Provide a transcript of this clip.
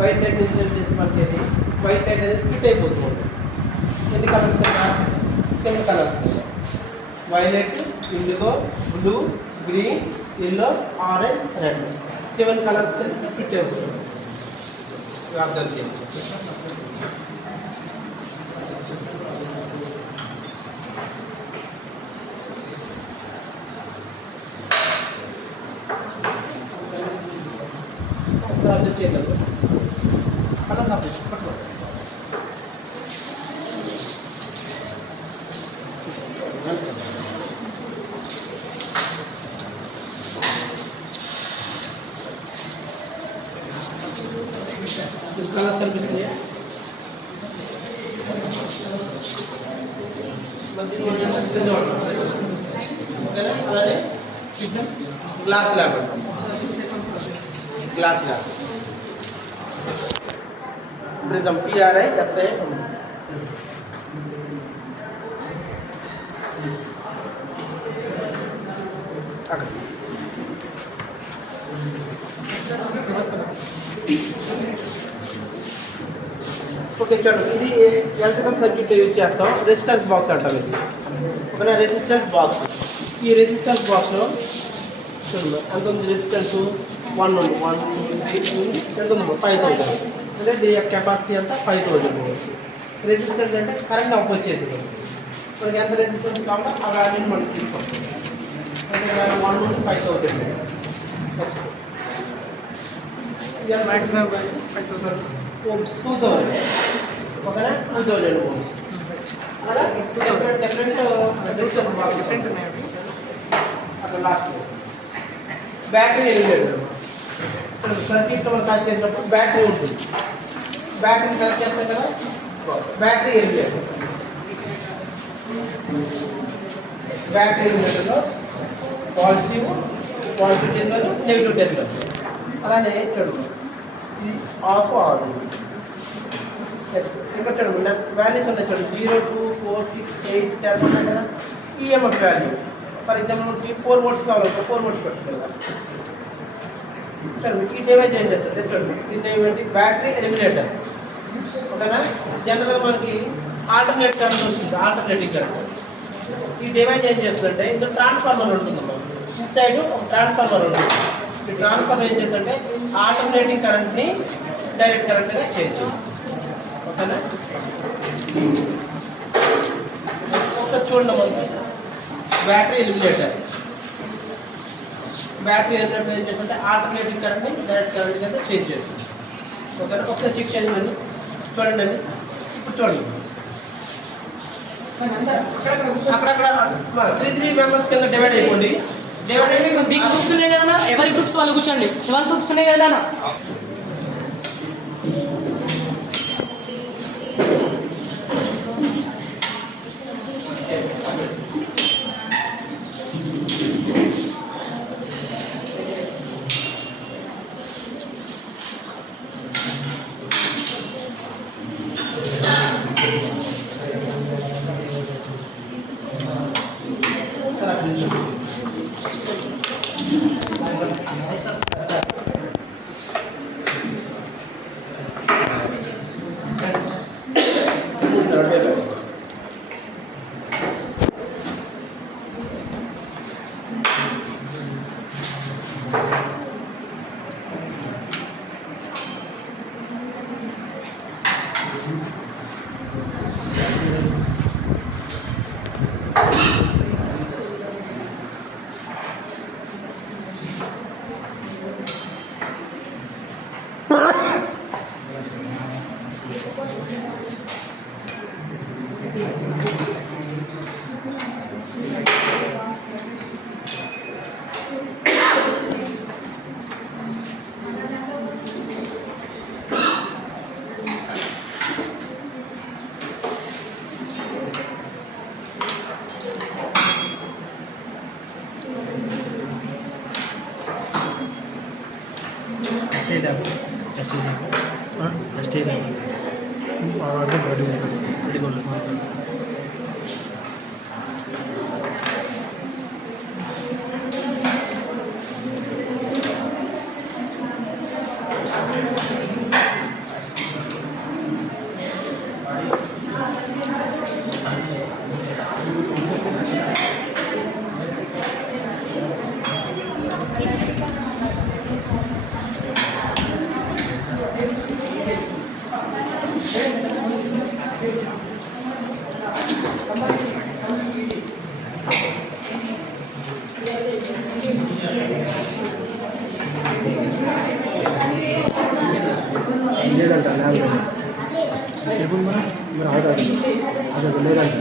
White light incident చేస్తే మనకి అది వైట్ లైట్ అనేది స్ప్లిట్ అయిపోతూ ఉంటుంది. ఎన్ని కలర్స్ కదా? 7 colours. Violet, IndiGo, blue, green, yellow, orange, red. 7 colours split అయిపోతుంది. అర్థం చేయండి. అర్థం చేయలేదు అలా సబ్జెక్ట్ పట్టుకోండి. కలర్స్ కనిపిస్తున్నాయా? అలానే గ్లాస్ ల్యాబ్ అంటాం. గ్లాస్ ల్యాబ్ ప్రిజం PRISM అక్కడ ఓకే చూడండి. ఇది ఎలక్ట్రికల్ సర్క్యూట్ యూజ్ చేస్తాం. రెసిస్టెన్స్ బాక్స్ అంటాం ఇది. ఓకేనా? Resistance box. ఈ రెసిస్టెన్స్ బాక్స్లో చూడండి ఎంత ఉంది రెసిస్టెన్స్? 1 ఉంది. 1 ఎంత ఉంది? 5000. అంటే దీని యొక్క కెపాసిటీ అంతా 5000. రెసిస్టెన్స్ అంటే కరెంట్ అపోజ్ చేసేది. మనకి ఎంత రెసిస్టెన్స్ కావాలో ఆ వాల్యూని మనం తీసుకోవాలి. అంటే 1 నుండి 5000. నెక్స్ట్ ఇవాళ మ్యాక్సిమం 5000 ఓమ్స్. 2000. ఓకేనా? 2000 ఓమ్స్. అలా డిఫరెంట్ రెసిస్టెన్స్ బాక్స్ డిఫరెంట్ ఉన్నాయి. అక్కడ లాస్ట్ బ్యాటరీ ఎలిమినేటర్ సర్క్యూట్లో మనం కనెక్ట్ చేసినప్పుడు బ్యాటరీ ఉంటుంది. బ్యాటరీని కనెక్ట్ చేస్తాం కదా, బ్యాటరీ ఎలిమినేటర్. బ్యాటరీ ఎలిమినేటర్లో పాజిటివ్ టెర్మినల్, నెగిటివ్ టెర్మినల్. అలానే చూడండి ఇది ఆఫ్ ఆన్. ఇక్కడ చూడండి వాల్యూస్ ఉన్నాయి. చూడండి 0, 2, 4, 6, 8, 10 ఉన్నాయి కదా. EMF value for example 4 volts కావాలంటే 4 volts పెట్టుకోవాలి కదా. చూడండి ఈ డివైజ్ ఏం చేస్తుంది చూడండి. దీన్ని ఏమిటి? Battery eliminator. ఓకేనా? జనరల్గా మనకి ఆల్టర్నేట్ కరెంట్ వస్తుంది, ఆల్టర్నేటింగ్ కరెంట్. ఈ డివైజ్ ఏం చేస్తుందంటే ఇందులో ట్రాన్స్ఫార్మర్ ఉంటుంది. ఇన్సైడ్ ఒక ట్రాన్స్ఫార్మర్ ఉంటుంది. ఈ ట్రాన్స్ఫార్మర్ ఏం చేస్తుందంటే ఆల్టర్నేటింగ్ కరెంట్ని డైరెక్ట్ కరెంట్గా చేంజ్ చేస్తుంది. ఓకేనా? ఒకసారి చూడండి మనకి బ్యాటరీ ఎలిమినేటర్. బ్యాటరీ ఎలిమినేటర్ ఏం చేస్తుంటే ఆల్టర్నేటింగ్ కరెంట్ని డైరెక్ట్ కరెంట్ కింద చేంజ్ చేస్తుంది. ఓకేనా? ఒకసారి చెక్ చేయండి. చూడండి అండి. ఇప్పుడు చూడండి అక్కడక్కడ 3 మెంబర్స్ కింద డివైడ్ అయిపోండి. డివైడ్ అయితే మీకు గ్రూప్స్ ఉన్నాయి కదా, ఎవరి గ్రూప్స్ వాళ్ళు కూర్చోండి. 12 గ్రూప్స్ ఉన్నాయి కదా. లేదంట లేదంట లేదంట